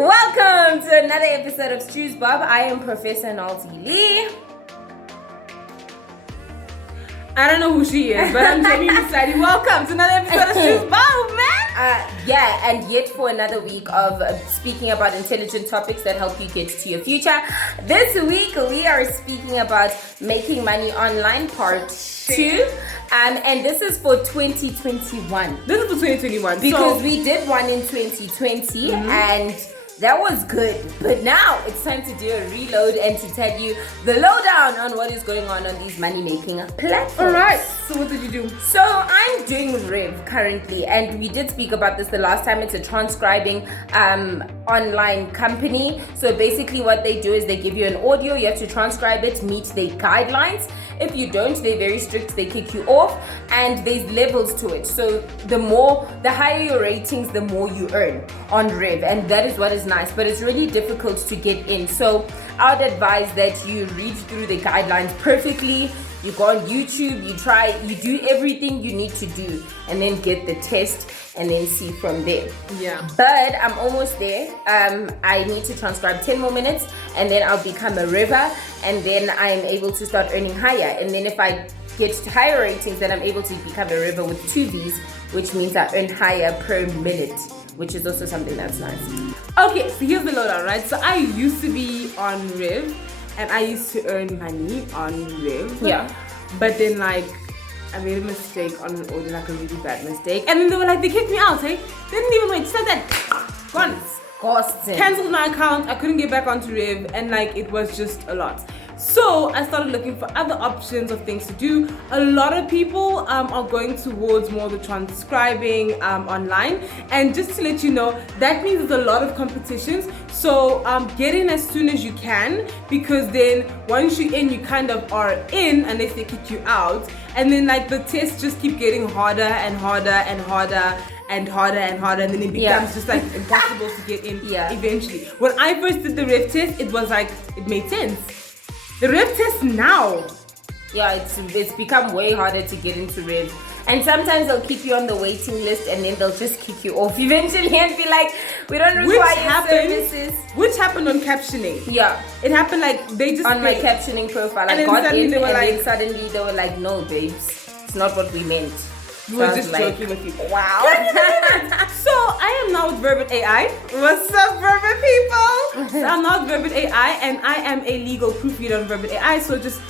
Welcome to another episode of Stu's Bob. I am Professor Nalti Lee. I don't know who she is, but I'm Jamie Musadi. Welcome to another episode of Stu's Bob, man. And yet for another week of speaking about intelligent topics that help you get to your future. This week we are speaking about making money online part 2. And this is for 2021. This is for 2021. Because we did one in 2020 and that was good. But now it's time to do a reload and to tell you the lowdown on what is going on these money-making platforms. Alright, so what did you do? So I'm doing Rev currently, and we did speak about this the last time. It's a transcribing online company. So basically what they do is they give you an audio, you have to transcribe it, meet their guidelines. If you don't, they're very strict, they kick you off, and there's levels to it. So the higher your ratings, the more you earn on Rev, and that is what is nice, but it's really difficult to get in. So I would advise that you read through the guidelines perfectly. You go on YouTube, you do everything you need to do, and then get the test and then see from there. Yeah. But I'm almost there. I need to transcribe 10 more minutes and then I'll become a River, and then I'm able to start earning higher. And then if I get to higher ratings, then I'm able to become a River with 2 Vs, which means I earn higher per minute, which is also something that's nice. Okay, so here's the lowdown, right? So I used to be on Rev, and I used to earn money on Rev. Yeah. But then I made a mistake on an order, like a really bad mistake. And then they kicked me out, hey? They didn't even wait, just like that. Gone. Cancelled my account, I couldn't get back onto Rev, and it was just a lot. So I started looking for other options of things to do. A lot of people are going towards more the transcribing online, and just to let you know, that means there's a lot of competitions. So get in as soon as you can, because then once you're in, you kind of are in unless they kick you out, and then the tests just keep getting harder and harder and harder and harder and harder, and then it becomes just impossible to get in eventually. When I first did the Rev test, it was it made sense. The Rev test now, it's become way harder to get into Rev, and sometimes they'll keep you on the waiting list and then they'll just kick you off eventually and be like, we don't require services. Which happened on captioning. Yeah, it happened they just on my captioning profile. I got in and then suddenly they were like, no babes, it's not what we meant. We were just joking with you. Wow. So I am now with Verbit AI. What's up, Verbit people? So I'm now with Verbit AI, and I am a legal proofreader on Verbit AI. So just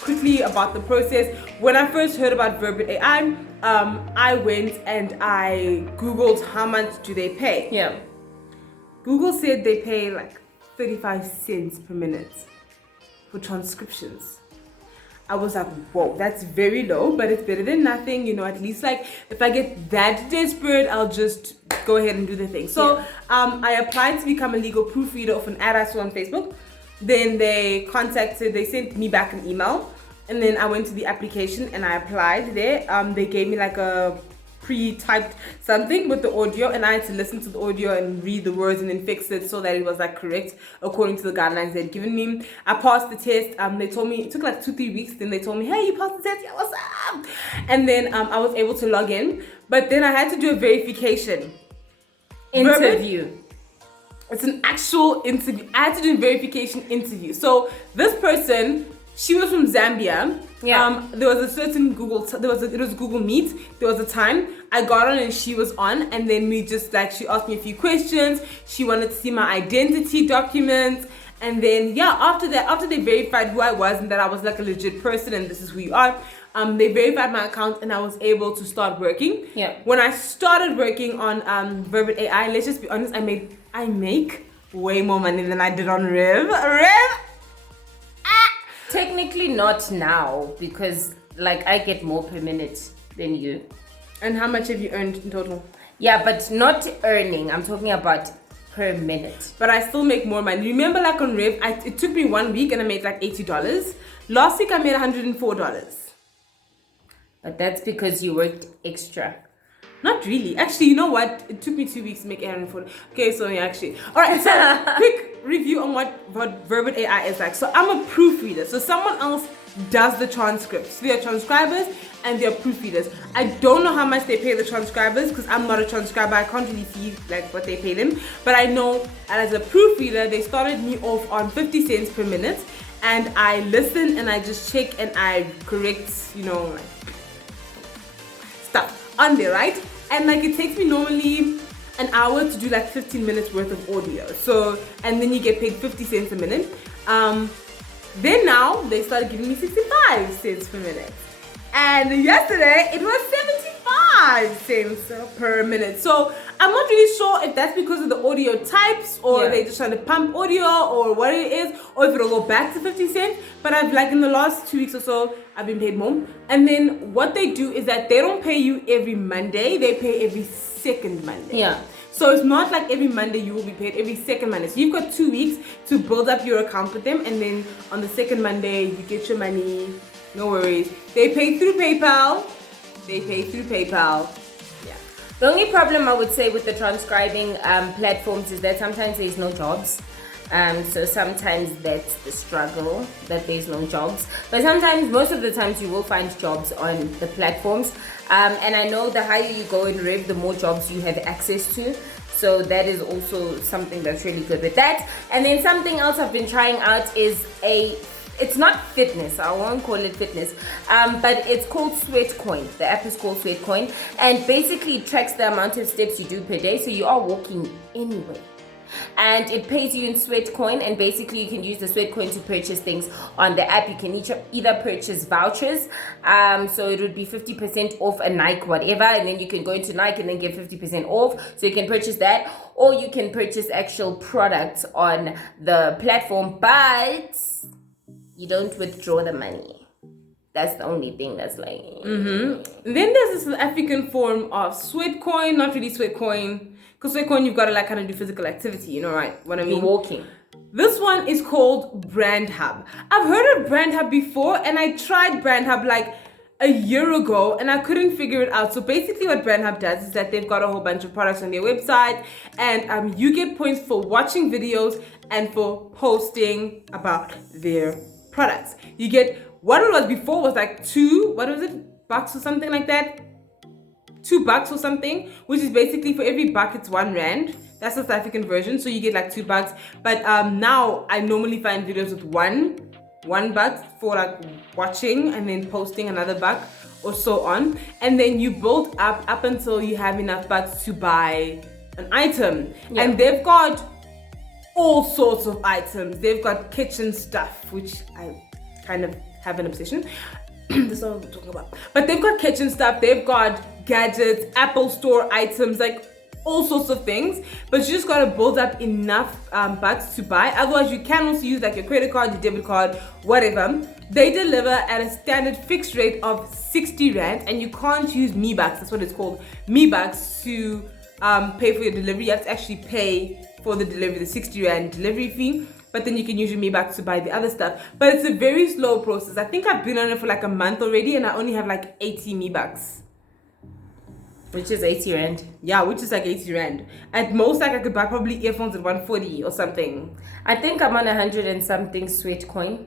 quickly about the process. When I first heard about Verbit AI, I went and I Googled how much do they pay. Yeah. Google said they pay 35 cents per minute for transcriptions. I was like, whoa, that's very low, but it's better than nothing. At least if I get that desperate, I'll just go ahead and do the thing. So I applied to become a legal proofreader of an ad I saw on Facebook. Then they sent me back an email, and then I went to the application and I applied there. They gave me a pre-typed something with the audio, and I had to listen to the audio and read the words and then fix it so that it was correct according to the guidelines they'd given me. I passed the test. They told me it took 2-3 weeks. Then they told me, hey, you passed the test. Yeah, what's up? And then I was able to log in, but then I had to do a verification interview. It's an actual interview. I had to do a verification interview. So this person, she was from Zambia. Yeah. There was a certain it was Google Meet. There was a time I got on and she was on, and then we just she asked me a few questions. She wanted to see my identity documents, and then after they verified who I was and that I was a legit person and this is who you are, they verified my account and I was able to start working. Yeah. When I started working on Verbit AI, let's just be honest, I make way more money than I did on Rev. Technically not now, because I get more per minute than you. And how much have you earned in total? Yeah, but not earning. I'm talking about per minute. But I still make more money. Remember on Rev, it took me 1 week and I made $80. Last week I made $104. But that's because you worked extra. Not really. Actually, you know what? It took me 2 weeks to make 840. Okay, so actually. Alright, so quick review on what Verbit AI is like. So I'm a proofreader. So someone else does the transcripts. We are transcribers and they're proofreaders. I don't know how much they pay the transcribers because I'm not a transcriber. I can't really see like what they pay them. But I know as a proofreader, they started me off on 50 cents per minute. And I listen and I just check and I correct, like stuff on there, right? And like it takes me normally an hour to do like 15 minutes worth of audio. So, and then you get paid 50 cents a minute. Then now they started giving me 65 cents per minute. And yesterday it was 75 cents per minute. So I'm not really sure if that's because of the audio types or they just trying to pump audio or what it is, or if it'll go back to 50 cents. But I've like in the last 2 weeks or so, I've been paid more. And then what they do is that they don't pay you every Monday, they pay every second Monday. Yeah. So it's not like every Monday you will be paid, every second Monday. So you've got 2 weeks to build up your account with them, and then on the second Monday you get your money. No worries. They pay through PayPal. Yeah. The only problem I would say with the transcribing platforms is that sometimes there's no jobs. So sometimes that's the struggle, that there's no jobs. But sometimes, most of the times, you will find jobs on the platforms. And I know the higher you go in Rev, the more jobs you have access to. So that is also something that's really good with that. And then something else I've been trying out is it's not fitness, I won't call it fitness, but it's called Sweatcoin. The app is called Sweatcoin, and basically it tracks the amount of steps you do per day, so you are walking anyway. And it pays you in Sweatcoin, and basically you can use the Sweatcoin to purchase things on the app. You can either purchase vouchers, so it would be 50% off a Nike whatever, and then you can go into Nike and then get 50% off, so you can purchase that, or you can purchase actual products on the platform, but you don't withdraw the money. That's the only thing that's like. Then there's this African form of Sweatcoin, not really Sweatcoin, because Sweatcoin you've got to like kind of do physical activity, right? What I mean? You're walking. This one is called Brand Hub. I've heard of Brand Hub before, and I tried Brand Hub like a year ago, and I couldn't figure it out. So basically what Brand Hub does is that they've got a whole bunch of products on their website, and you get points for watching videos and for posting about their products. You get, what it was before was like $2 or something like that. $2 or something, which is basically for every buck it's R1. That's the South African version, so you get like $2. But now I normally find videos with $1 for like watching and then posting another buck or so on, and then you build up until you have enough bucks to buy an item. And they've got all sorts of items. They've got kitchen stuff, which I kind of have an obsession. That's not what I'm talking about. But they've got kitchen stuff, they've got gadgets, Apple Store items, like all sorts of things. But you just gotta build up enough bucks to buy. Otherwise, you can also use like your credit card, your debit card, whatever. They deliver at a standard fixed rate of 60 Rand, and you can't use Me Bucks, that's what it's called, Me Bucks, to pay for your delivery. You have to actually pay for the delivery, the 60 Rand delivery fee, but then you can use your Me Bucks to buy the other stuff. But it's a very slow process. I think I've been on it for like a month already, and I only have like 80 Me Bucks. Which is 80 Rand. Yeah, which is like 80 Rand. At most, like I could buy probably earphones at 140 or something. I think I'm on 100 and something Sweatcoin.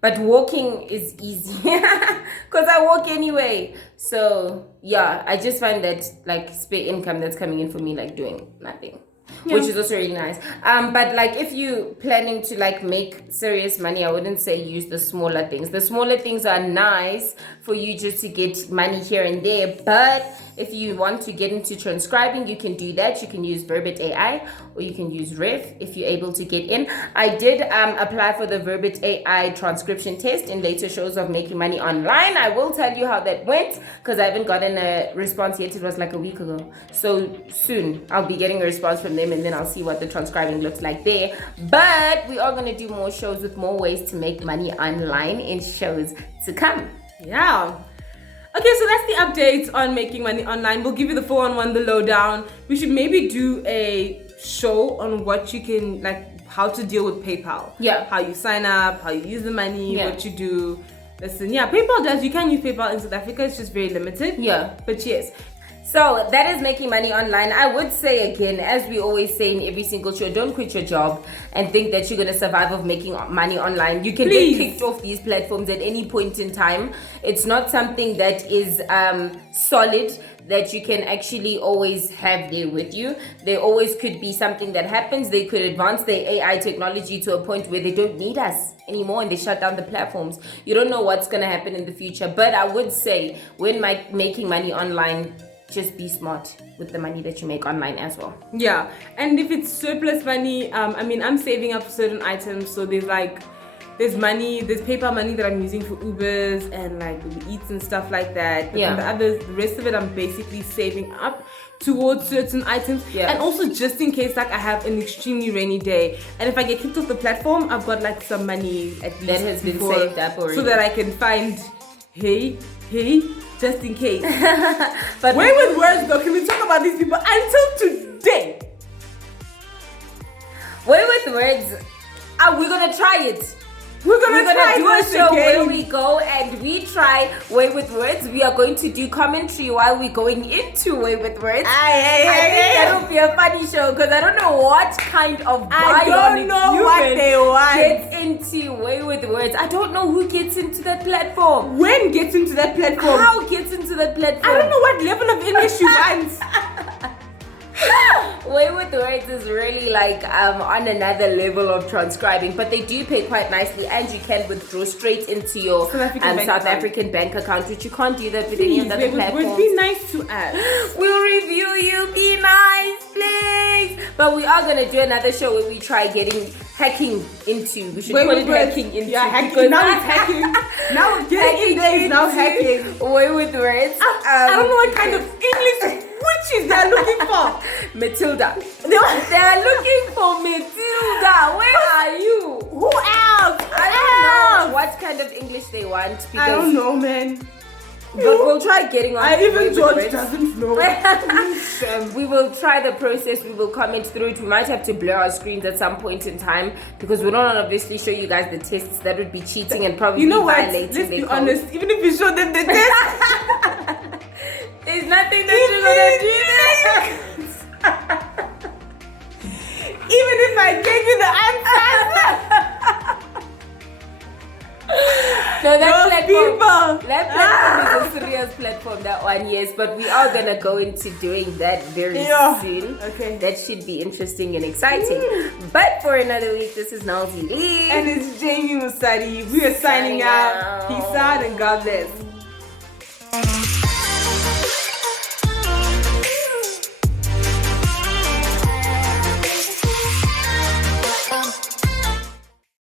But walking is easy because I walk anyway. So yeah, I just find that like spare income that's coming in for me, like doing nothing. Yeah. Which is also really nice. But like if you planning to like make serious money, I wouldn't say use the smaller things. The smaller things are nice for you just to get money here and there. But if you want to get into transcribing, you can do that. You can use Verbit AI or you can use Rev if you're able to get in. I did apply for the Verbit AI transcription test in later shows of making money online. I will tell you how that went because I haven't gotten a response yet. It was like a week ago. So soon I'll be getting a response from them, and then I'll see what the transcribing looks like there. But we are going to do more shows with more ways to make money online in shows to come. Yeah. Okay, so that's the update on making money online. We'll give you the 4-on-1, the lowdown. We should maybe do a show on what you can, like, how to deal with PayPal. Yeah. How you sign up, how you use the money, what you do. Listen, yeah, PayPal does. You can use PayPal in South Africa. It's just very limited. Yeah. But yes. So that is making money online. I would say again, as we always say in every single show, don't quit your job and think that you're going to survive of making money online. You can Please. get kicked off these platforms at any point in time. It's not something that is solid, that you can actually always have there with you. There always could be something that happens. They could advance their AI technology to a point where they don't need us anymore and they shut down the platforms. You don't know what's going to happen in the future. But I would say when making money online, just be smart with the money that you make online as well. Yeah, and if it's surplus money, I'm saving up for certain items. So there's paper money that I'm using for Ubers and like Uber Eats and stuff like that. But Yeah. the rest of it, I'm basically saving up towards certain items. Yeah. And also just in case like I have an extremely rainy day, and if I get kicked off the platform, I've got like some money at least That has been before, saved up already. so that I can find just in case. But Way with words though, can we talk about these people until today? Way with words, we're going to try it. We're gonna try do a this show again. where we go and we try Way with Words. We are going to do commentary while we're going into Way with Words. I think that'll be a funny show because I don't know what kind of I don't know what they want. gets into Way with Words. I don't know who gets into that platform. When gets into that platform? How gets into that platform? I don't know what level of English you want. Way with Words is really like on another level of transcribing, but they do pay quite nicely, and you can withdraw straight into your South African bank account, which you can't do that with any of the other platforms. Would be nice to us. We'll review you. Be nice, please. But we are gonna do another show where we try hacking into. We should call it hacking into. Yeah, hacking. Now it's hacking. Now getting in there is now hacking. Way with Words. I don't know what kind of English witches they're looking for. Matilda. They are looking for Matilda. Where are you? Who else? I don't know what kind of English they want. Because I don't know, man. But we'll try getting on. Even George doesn't know. We will try the process. We will comment through it. We might have to blur our screens at some point in time because we don't obviously show you guys the tests. That would be cheating and probably violating Let's be code. honest. Even if you show them the test, there's nothing that you're gonna do. Even if I gave you the answer. No, that people. platform is a serious platform, that one, yes. But we are going to go into doing that very soon. Okay. That should be interesting and exciting. But for another week, this is Nalzi Lee. And it's Jamie Musadi. We are signing out. Peace out and God bless.